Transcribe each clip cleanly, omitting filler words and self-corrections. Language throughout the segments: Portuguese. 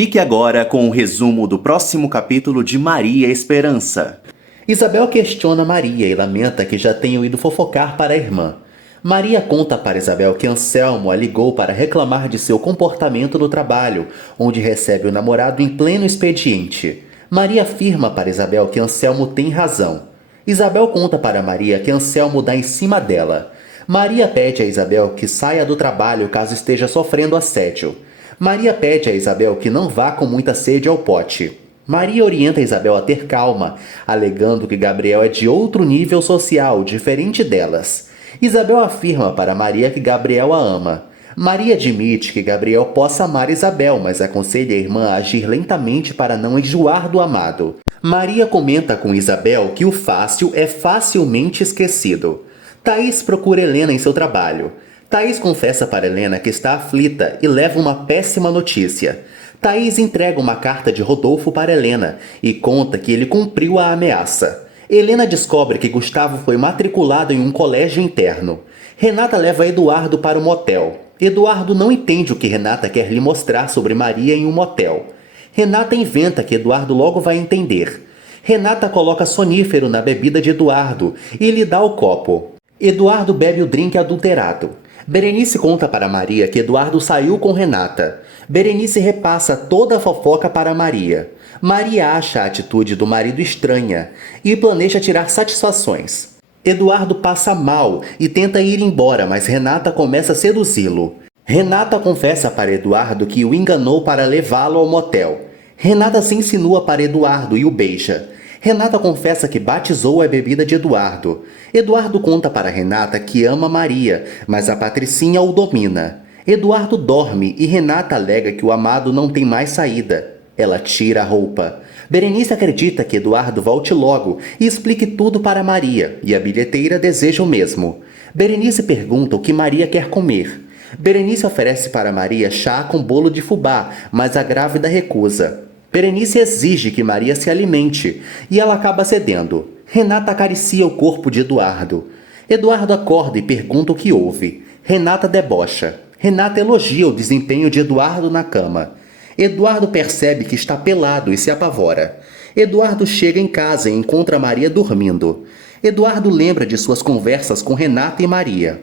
Fique agora com o resumo do próximo capítulo de Maria Esperança. Isabel questiona Maria e lamenta que já tenham ido fofocar para a irmã. Maria conta para Isabel que Anselmo a ligou para reclamar de seu comportamento no trabalho, onde recebe o namorado em pleno expediente. Maria afirma para Isabel que Anselmo tem razão. Isabel conta para Maria que Anselmo dá em cima dela. Maria pede a Isabel que saia do trabalho caso esteja sofrendo assédio. Maria pede a Isabel que não vá com muita sede ao pote. Maria orienta Isabel a ter calma, alegando que Gabriel é de outro nível social, diferente delas. Isabel afirma para Maria que Gabriel a ama. Maria admite que Gabriel possa amar Isabel, mas aconselha a irmã a agir lentamente para não enjoar do amado. Maria comenta com Isabel que o fácil é facilmente esquecido. Thaís procura Helena em seu trabalho. Thaís confessa para Helena que está aflita e leva uma péssima notícia. Thaís entrega uma carta de Rodolfo para Helena e conta que ele cumpriu a ameaça. Helena descobre que Gustavo foi matriculado em um colégio interno. Renata leva Eduardo para o motel. Eduardo não entende o que Renata quer lhe mostrar sobre Maria em um motel. Renata inventa que Eduardo logo vai entender. Renata coloca sonífero na bebida de Eduardo e lhe dá o copo. Eduardo bebe o drink adulterado. Berenice conta para Maria que Eduardo saiu com Renata. Berenice repassa toda a fofoca para Maria. Maria acha a atitude do marido estranha e planeja tirar satisfações. Eduardo passa mal e tenta ir embora, mas Renata começa a seduzi-lo. Renata confessa para Eduardo que o enganou para levá-lo ao motel. Renata se insinua para Eduardo e o beija. Renata confessa que batizou a bebida de Eduardo. Eduardo conta para Renata que ama Maria, mas a Patricinha o domina. Eduardo dorme e Renata alega que o amado não tem mais saída. Ela tira a roupa. Berenice acredita que Eduardo volte logo e explique tudo para Maria, e a bilheteira deseja o mesmo. Berenice pergunta o que Maria quer comer. Berenice oferece para Maria chá com bolo de fubá, mas a grávida recusa. Berenice exige que Maria se alimente, e ela acaba cedendo. Renata acaricia o corpo de Eduardo. Eduardo acorda e pergunta o que houve. Renata debocha. Renata elogia o desempenho de Eduardo na cama. Eduardo percebe que está pelado e se apavora. Eduardo chega em casa e encontra Maria dormindo. Eduardo lembra de suas conversas com Renata e Maria.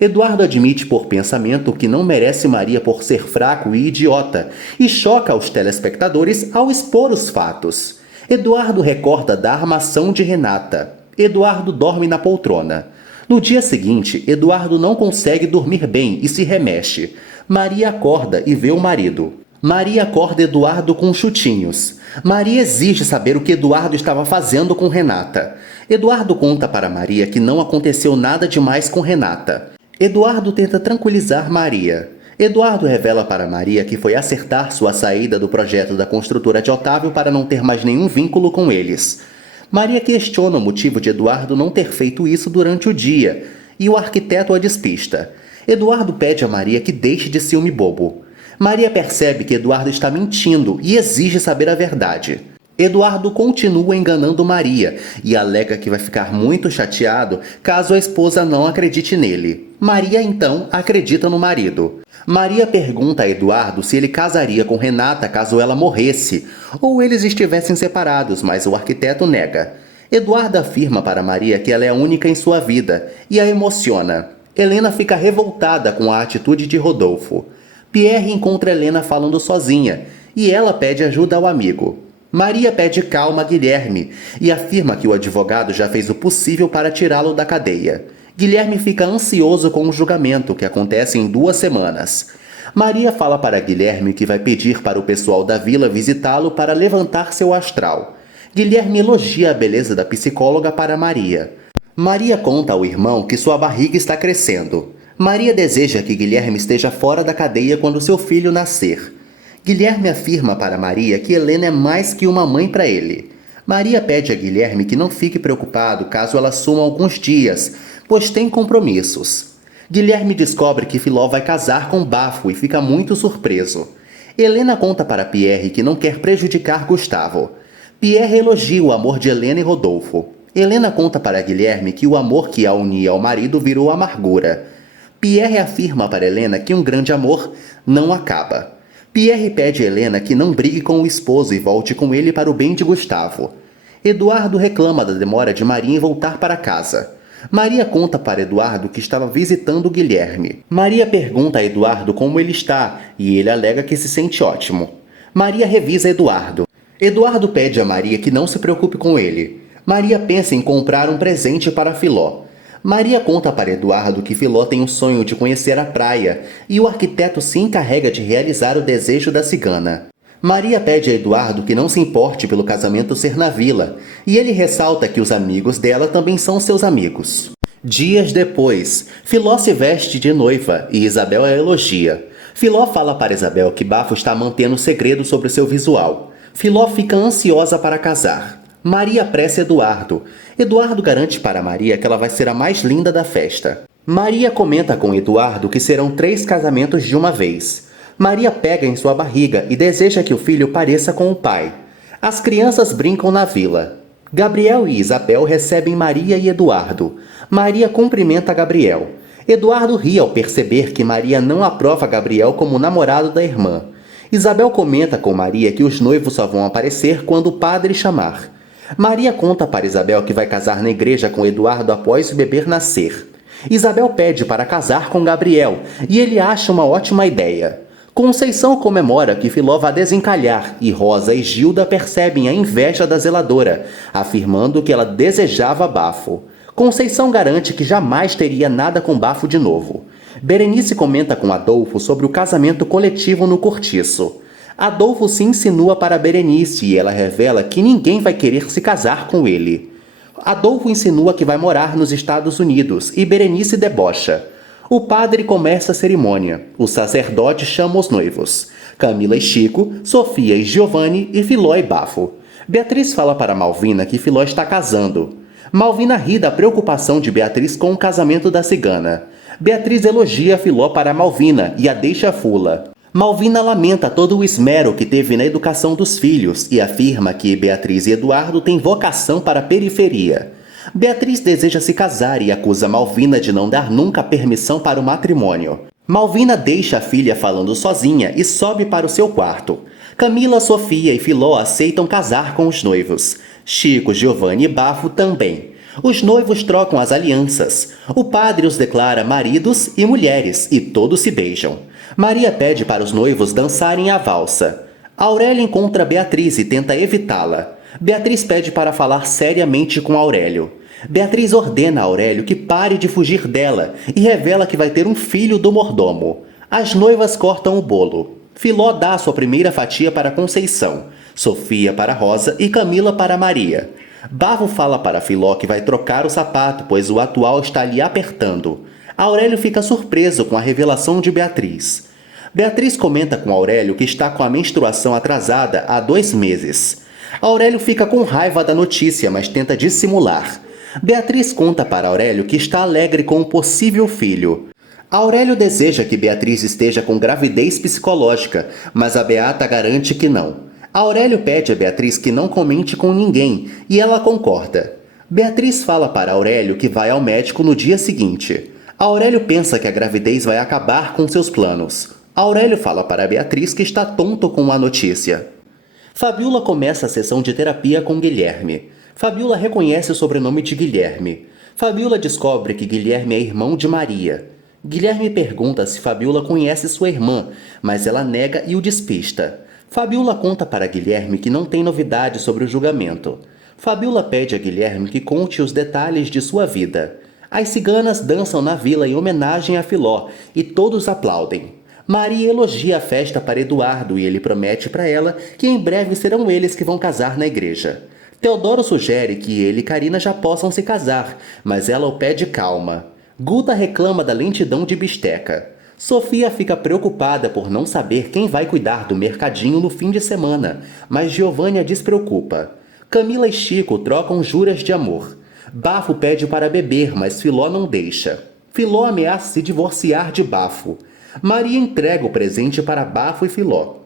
Eduardo admite por pensamento que não merece Maria por ser fraco e idiota e choca os telespectadores ao expor os fatos. Eduardo recorda da armação de Renata. Eduardo dorme na poltrona. No dia seguinte, Eduardo não consegue dormir bem e se remexe. Maria acorda e vê o marido. Maria acorda Eduardo com chutinhos. Maria exige saber o que Eduardo estava fazendo com Renata. Eduardo conta para Maria que não aconteceu nada demais com Renata. Eduardo tenta tranquilizar Maria. Eduardo revela para Maria que foi acertar sua saída do projeto da construtora de Otávio para não ter mais nenhum vínculo com eles. Maria questiona o motivo de Eduardo não ter feito isso durante o dia, e o arquiteto a despista. Eduardo pede a Maria que deixe de ciúme bobo. Maria percebe que Eduardo está mentindo e exige saber a verdade. Eduardo continua enganando Maria e alega que vai ficar muito chateado caso a esposa não acredite nele. Maria então acredita no marido. Maria pergunta a Eduardo se ele casaria com Renata caso ela morresse ou eles estivessem separados, mas o arquiteto nega. Eduardo afirma para Maria que ela é única em sua vida e a emociona. Helena fica revoltada com a atitude de Rodolfo. Pierre encontra Helena falando sozinha e ela pede ajuda ao amigo. Maria pede calma a Guilherme e afirma que o advogado já fez o possível para tirá-lo da cadeia. Guilherme fica ansioso com o julgamento, que acontece em 2 semanas. Maria fala para Guilherme que vai pedir para o pessoal da vila visitá-lo para levantar seu astral. Guilherme elogia a beleza da psicóloga para Maria. Maria conta ao irmão que sua barriga está crescendo. Maria deseja que Guilherme esteja fora da cadeia quando seu filho nascer. Guilherme afirma para Maria que Helena é mais que uma mãe para ele. Maria pede a Guilherme que não fique preocupado caso ela suma alguns dias, pois tem compromissos. Guilherme descobre que Filó vai casar com Bafo e fica muito surpreso. Helena conta para Pierre que não quer prejudicar Gustavo. Pierre elogia o amor de Helena e Rodolfo. Helena conta para Guilherme que o amor que a unia ao marido virou amargura. Pierre afirma para Helena que um grande amor não acaba. Pierre pede a Helena que não brigue com o esposo e volte com ele para o bem de Gustavo. Eduardo reclama da demora de Maria em voltar para casa. Maria conta para Eduardo que estava visitando Guilherme. Maria pergunta a Eduardo como ele está e ele alega que se sente ótimo. Maria revisa Eduardo. Eduardo pede a Maria que não se preocupe com ele. Maria pensa em comprar um presente para Filó. Maria conta para Eduardo que Filó tem o sonho de conhecer a praia e o arquiteto se encarrega de realizar o desejo da cigana. Maria pede a Eduardo que não se importe pelo casamento ser na vila, e ele ressalta que os amigos dela também são seus amigos. Dias depois, Filó se veste de noiva e Isabel a elogia. Filó fala para Isabel que Bafo está mantendo segredo sobre seu visual. Filó fica ansiosa para casar. Maria apressa Eduardo. Eduardo garante para Maria que ela vai ser a mais linda da festa. Maria comenta com Eduardo que serão 3 casamentos de uma vez. Maria pega em sua barriga e deseja que o filho pareça com o pai. As crianças brincam na vila. Gabriel e Isabel recebem Maria e Eduardo. Maria cumprimenta Gabriel. Eduardo ri ao perceber que Maria não aprova Gabriel como namorado da irmã. Isabel comenta com Maria que os noivos só vão aparecer quando o padre chamar. Maria conta para Isabel que vai casar na igreja com Eduardo após o bebê nascer. Isabel pede para casar com Gabriel e ele acha uma ótima ideia. Conceição comemora que Filó vai desencalhar e Rosa e Gilda percebem a inveja da zeladora, afirmando que ela desejava Bafo. Conceição garante que jamais teria nada com Bafo de novo. Berenice comenta com Adolfo sobre o casamento coletivo no cortiço. Adolfo se insinua para Berenice e ela revela que ninguém vai querer se casar com ele. Adolfo insinua que vai morar nos Estados Unidos e Berenice debocha. O padre começa a cerimônia. O sacerdote chama os noivos. Camila e Chico, Sofia e Giovanni e Filó e Bafo. Beatriz fala para Malvina que Filó está casando. Malvina ri da preocupação de Beatriz com o casamento da cigana. Beatriz elogia Filó para Malvina e a deixa fula. Malvina lamenta todo o esmero que teve na educação dos filhos e afirma que Beatriz e Eduardo têm vocação para a periferia. Beatriz deseja se casar e acusa Malvina de não dar nunca permissão para o matrimônio. Malvina deixa a filha falando sozinha e sobe para o seu quarto. Camila, Sofia e Filó aceitam casar com os noivos. Chico, Giovanni e Bafo também. Os noivos trocam as alianças. O padre os declara maridos e mulheres e todos se beijam. Maria pede para os noivos dançarem a valsa. Aurélio encontra Beatriz e tenta evitá-la. Beatriz pede para falar seriamente com Aurélio. Beatriz ordena a Aurélio que pare de fugir dela e revela que vai ter um filho do mordomo. As noivas cortam o bolo. Filó dá a sua primeira fatia para Conceição, Sofia para Rosa e Camila para Maria. Bafo fala para Filó que vai trocar o sapato, pois o atual está lhe apertando. Aurélio fica surpreso com a revelação de Beatriz. Beatriz comenta com Aurélio que está com a menstruação atrasada há 2 meses. Aurélio fica com raiva da notícia, mas tenta dissimular. Beatriz conta para Aurélio que está alegre com o possível filho. Aurélio deseja que Beatriz esteja com gravidez psicológica, mas a Beata garante que não. Aurélio pede a Beatriz que não comente com ninguém, e ela concorda. Beatriz fala para Aurélio que vai ao médico no dia seguinte. Aurélio pensa que a gravidez vai acabar com seus planos. Aurélio fala para Beatriz que está tonto com a notícia. Fabiola começa a sessão de terapia com Guilherme. Fabiola reconhece o sobrenome de Guilherme. Fabiola descobre que Guilherme é irmão de Maria. Guilherme pergunta se Fabiola conhece sua irmã, mas ela nega e o despista. Fabiola conta para Guilherme que não tem novidade sobre o julgamento. Fabiola pede a Guilherme que conte os detalhes de sua vida. As ciganas dançam na vila em homenagem a Filó e todos aplaudem. Maria elogia a festa para Eduardo e ele promete para ela que em breve serão eles que vão casar na igreja. Teodoro sugere que ele e Carina já possam se casar, mas ela o pede calma. Guta reclama da lentidão de Bisteca. Sofia fica preocupada por não saber quem vai cuidar do mercadinho no fim de semana, mas Giovanni a despreocupa. Camila e Chico trocam juras de amor. Bafo pede para beber, mas Filó não deixa. Filó ameaça se divorciar de Bafo. Maria entrega o presente para Bafo e Filó.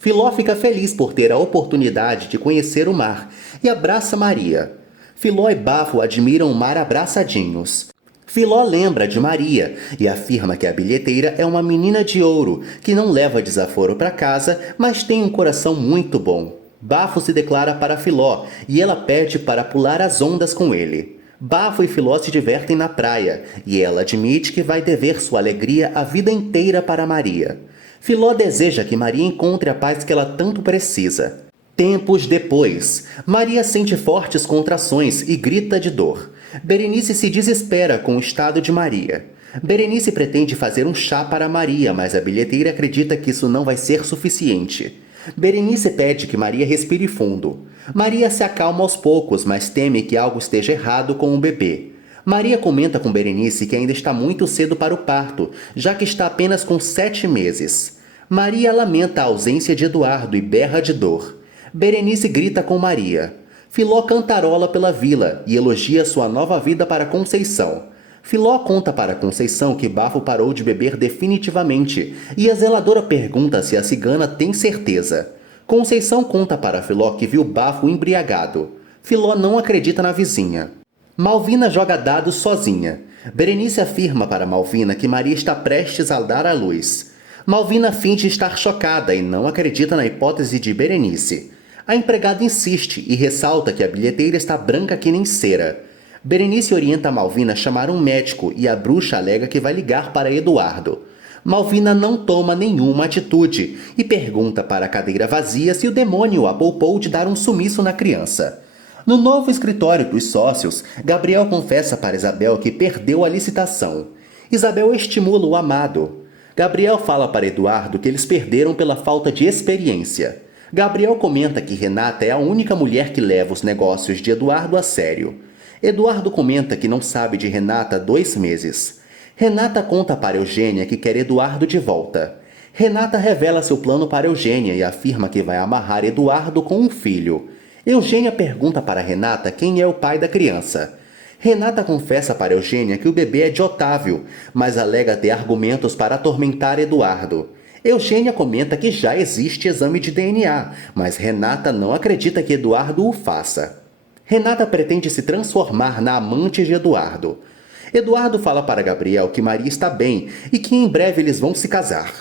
Filó fica feliz por ter a oportunidade de conhecer o mar e abraça Maria. Filó e Bafo admiram o mar abraçadinhos. Filó lembra de Maria e afirma que a bilheteira é uma menina de ouro que não leva desaforo para casa, mas tem um coração muito bom. Bafo se declara para Filó e ela pede para pular as ondas com ele. Bafo e Filó se divertem na praia e ela admite que vai dever sua alegria a vida inteira para Maria. Filó deseja que Maria encontre a paz que ela tanto precisa. Tempos depois, Maria sente fortes contrações e grita de dor. Berenice se desespera com o estado de Maria. Berenice pretende fazer um chá para Maria, mas a bilheteira acredita que isso não vai ser suficiente. Berenice pede que Maria respire fundo. Maria se acalma aos poucos, mas teme que algo esteja errado com o bebê. Maria comenta com Berenice que ainda está muito cedo para o parto, já que está apenas com 7 meses. Maria lamenta a ausência de Eduardo e berra de dor. Berenice grita com Maria. Filó cantarola pela vila e elogia sua nova vida para Conceição. Filó conta para Conceição que Bafo parou de beber definitivamente e a zeladora pergunta se a cigana tem certeza. Conceição conta para Filó que viu Bafo embriagado. Filó não acredita na vizinha. Malvina joga dados sozinha. Berenice afirma para Malvina que Maria está prestes a dar à luz. Malvina finge estar chocada e não acredita na hipótese de Berenice. A empregada insiste e ressalta que a bilheteira está branca que nem cera. Berenice orienta Malvina a chamar um médico e a bruxa alega que vai ligar para Eduardo. Malvina não toma nenhuma atitude e pergunta para a cadeira vazia se o demônio a poupou de dar um sumiço na criança. No novo escritório dos sócios, Gabriel confessa para Isabel que perdeu a licitação. Isabel estimula o amado. Gabriel fala para Eduardo que eles perderam pela falta de experiência. Gabriel comenta que Renata é a única mulher que leva os negócios de Eduardo a sério. Eduardo comenta que não sabe de Renata há 2 meses. Renata conta para Eugênia que quer Eduardo de volta. Renata revela seu plano para Eugênia e afirma que vai amarrar Eduardo com um filho. Eugênia pergunta para Renata quem é o pai da criança. Renata confessa para Eugênia que o bebê é de Otávio, mas alega ter argumentos para atormentar Eduardo. Eugênia comenta que já existe exame de DNA, mas Renata não acredita que Eduardo o faça. Renata pretende se transformar na amante de Eduardo. Eduardo fala para Gabriel que Maria está bem e que em breve eles vão se casar.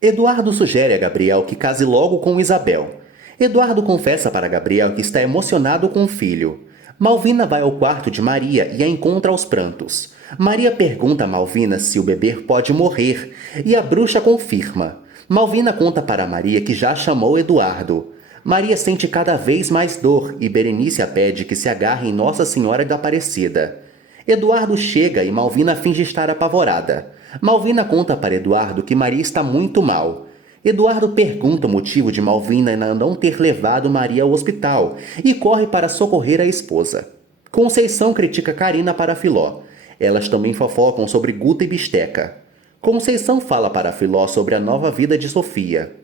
Eduardo sugere a Gabriel que case logo com Isabel. Eduardo confessa para Gabriel que está emocionado com o filho. Malvina vai ao quarto de Maria e a encontra aos prantos. Maria pergunta a Malvina se o bebê pode morrer e a bruxa confirma. Malvina conta para Maria que já chamou Eduardo. Maria sente cada vez mais dor e Berenice a pede que se agarre em Nossa Senhora da Aparecida. Eduardo chega e Malvina finge estar apavorada. Malvina conta para Eduardo que Maria está muito mal. Eduardo pergunta o motivo de Malvina não ter levado Maria ao hospital e corre para socorrer a esposa. Conceição critica Carina para Filó. Elas também fofocam sobre Guta e Bisteca. Conceição fala para Filó sobre a nova vida de Sofia.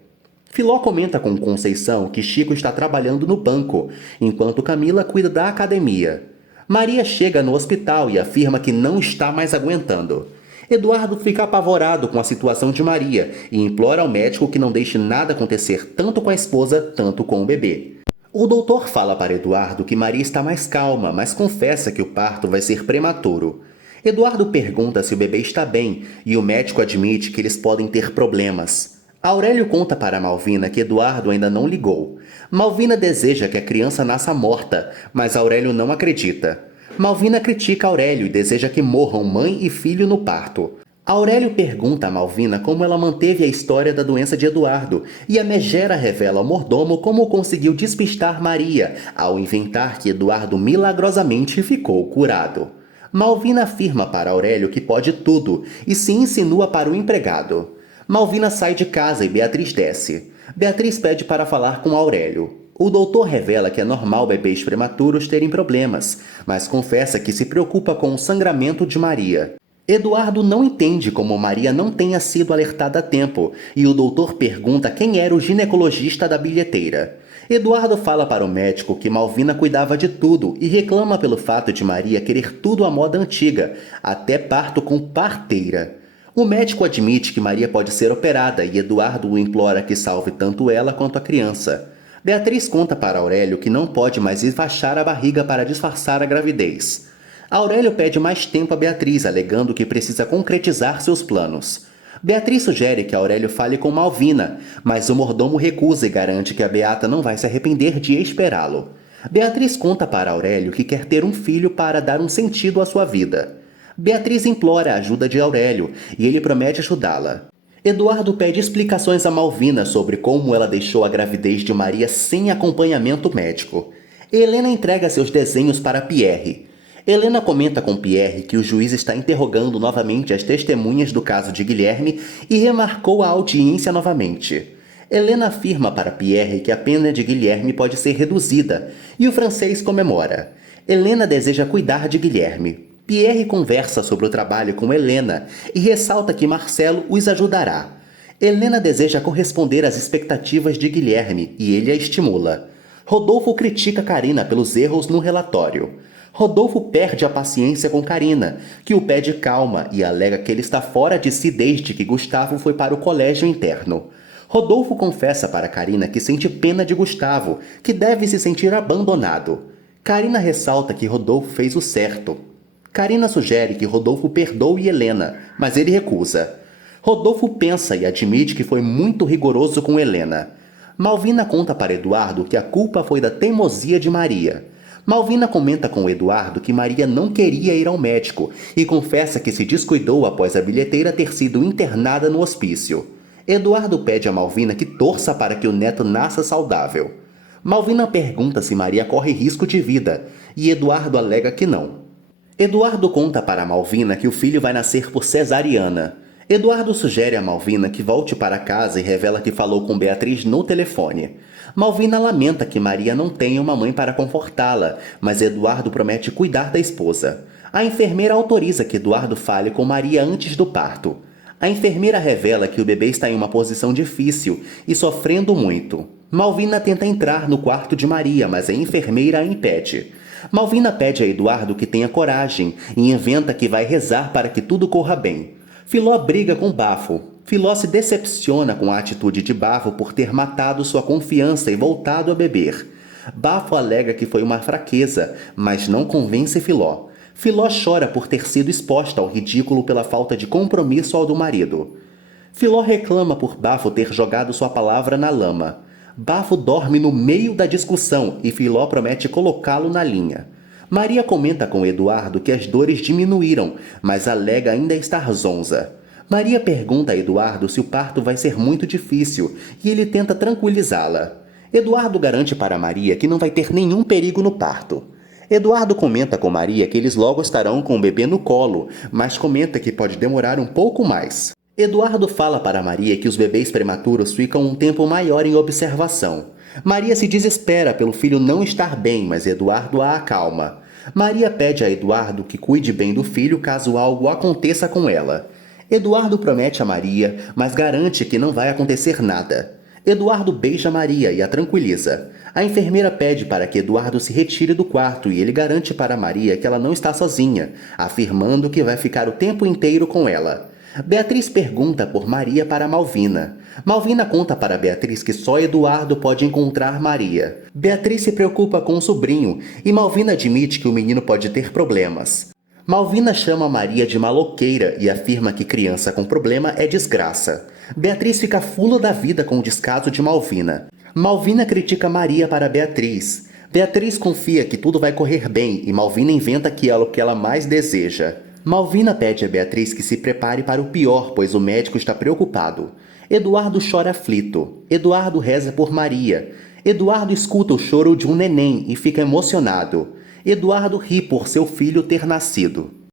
Filó comenta com Conceição que Chico está trabalhando no banco, enquanto Camila cuida da academia. Maria chega no hospital e afirma que não está mais aguentando. Eduardo fica apavorado com a situação de Maria e implora ao médico que não deixe nada acontecer tanto com a esposa, tanto com o bebê. O doutor fala para Eduardo que Maria está mais calma, mas confessa que o parto vai ser prematuro. Eduardo pergunta se o bebê está bem e o médico admite que eles podem ter problemas. Aurélio conta para Malvina que Eduardo ainda não ligou. Malvina deseja que a criança nasça morta, mas Aurélio não acredita. Malvina critica Aurélio e deseja que morram mãe e filho no parto. Aurélio pergunta a Malvina como ela manteve a história da doença de Eduardo e a megera revela ao mordomo como conseguiu despistar Maria ao inventar que Eduardo milagrosamente ficou curado. Malvina afirma para Aurélio que pode tudo e se insinua para o empregado. Malvina sai de casa e Beatriz desce. Beatriz pede para falar com Aurélio. O doutor revela que é normal bebês prematuros terem problemas, mas confessa que se preocupa com o sangramento de Maria. Eduardo não entende como Maria não tenha sido alertada a tempo, e o doutor pergunta quem era o ginecologista da bilheteira. Eduardo fala para o médico que Malvina cuidava de tudo e reclama pelo fato de Maria querer tudo à moda antiga, até parto com parteira. O médico admite que Maria pode ser operada e Eduardo o implora que salve tanto ela quanto a criança. Beatriz conta para Aurélio que não pode mais enfaixar a barriga para disfarçar a gravidez. Aurélio pede mais tempo a Beatriz, alegando que precisa concretizar seus planos. Beatriz sugere que Aurélio fale com Malvina, mas o mordomo recusa e garante que a Beata não vai se arrepender de esperá-lo. Beatriz conta para Aurélio que quer ter um filho para dar um sentido à sua vida. Beatriz implora a ajuda de Aurélio e ele promete ajudá-la. Eduardo pede explicações a Malvina sobre como ela deixou a gravidez de Maria sem acompanhamento médico. Helena entrega seus desenhos para Pierre. Helena comenta com Pierre que o juiz está interrogando novamente as testemunhas do caso de Guilherme e remarcou a audiência novamente. Helena afirma para Pierre que a pena de Guilherme pode ser reduzida e o francês comemora. Helena deseja cuidar de Guilherme. Pierre conversa sobre o trabalho com Helena e ressalta que Marcelo os ajudará. Helena deseja corresponder às expectativas de Guilherme e ele a estimula. Rodolfo critica Carina pelos erros no relatório. Rodolfo perde a paciência com Carina, que o pede calma e alega que ele está fora de si desde que Gustavo foi para o colégio interno. Rodolfo confessa para Carina que sente pena de Gustavo, que deve se sentir abandonado. Carina ressalta que Rodolfo fez o certo. Carina sugere que Rodolfo perdoe Helena, mas ele recusa. Rodolfo pensa e admite que foi muito rigoroso com Helena. Malvina conta para Eduardo que a culpa foi da teimosia de Maria. Malvina comenta com Eduardo que Maria não queria ir ao médico e confessa que se descuidou após a bilheteira ter sido internada no hospício. Eduardo pede a Malvina que torça para que o neto nasça saudável. Malvina pergunta se Maria corre risco de vida e Eduardo alega que não. Eduardo conta para Malvina que o filho vai nascer por cesariana. Eduardo sugere a Malvina que volte para casa e revela que falou com Beatriz no telefone. Malvina lamenta que Maria não tenha uma mãe para confortá-la, mas Eduardo promete cuidar da esposa. A enfermeira autoriza que Eduardo fale com Maria antes do parto. A enfermeira revela que o bebê está em uma posição difícil e sofrendo muito. Malvina tenta entrar no quarto de Maria, mas a enfermeira a impede. Malvina pede a Eduardo que tenha coragem e inventa que vai rezar para que tudo corra bem. Filó briga com Bafo. Filó se decepciona com a atitude de Bafo por ter matado sua confiança e voltado a beber. Bafo alega que foi uma fraqueza, mas não convence Filó. Filó chora por ter sido exposta ao ridículo pela falta de compromisso ao do marido. Filó reclama por Bafo ter jogado sua palavra na lama. Bafo dorme no meio da discussão e Filó promete colocá-lo na linha. Maria comenta com Eduardo que as dores diminuíram, mas alega ainda estar zonza. Maria pergunta a Eduardo se o parto vai ser muito difícil e ele tenta tranquilizá-la. Eduardo garante para Maria que não vai ter nenhum perigo no parto. Eduardo comenta com Maria que eles logo estarão com o bebê no colo, mas comenta que pode demorar um pouco mais. Eduardo fala para Maria que os bebês prematuros ficam um tempo maior em observação. Maria se desespera pelo filho não estar bem, mas Eduardo a acalma. Maria pede a Eduardo que cuide bem do filho caso algo aconteça com ela. Eduardo promete a Maria, mas garante que não vai acontecer nada. Eduardo beija Maria e a tranquiliza. A enfermeira pede para que Eduardo se retire do quarto e ele garante para Maria que ela não está sozinha, afirmando que vai ficar o tempo inteiro com ela. Beatriz pergunta por Maria para Malvina. Malvina conta para Beatriz que só Eduardo pode encontrar Maria. Beatriz se preocupa com o sobrinho e Malvina admite que o menino pode ter problemas. Malvina chama Maria de maloqueira e afirma que criança com problema é desgraça. Beatriz fica fula da vida com o descaso de Malvina. Malvina critica Maria para Beatriz. Beatriz confia que tudo vai correr bem e Malvina inventa que é o que ela mais deseja. Malvina pede a Beatriz que se prepare para o pior, pois o médico está preocupado. Eduardo chora aflito. Eduardo reza por Maria. Eduardo escuta o choro de um neném e fica emocionado. Eduardo ri por seu filho ter nascido.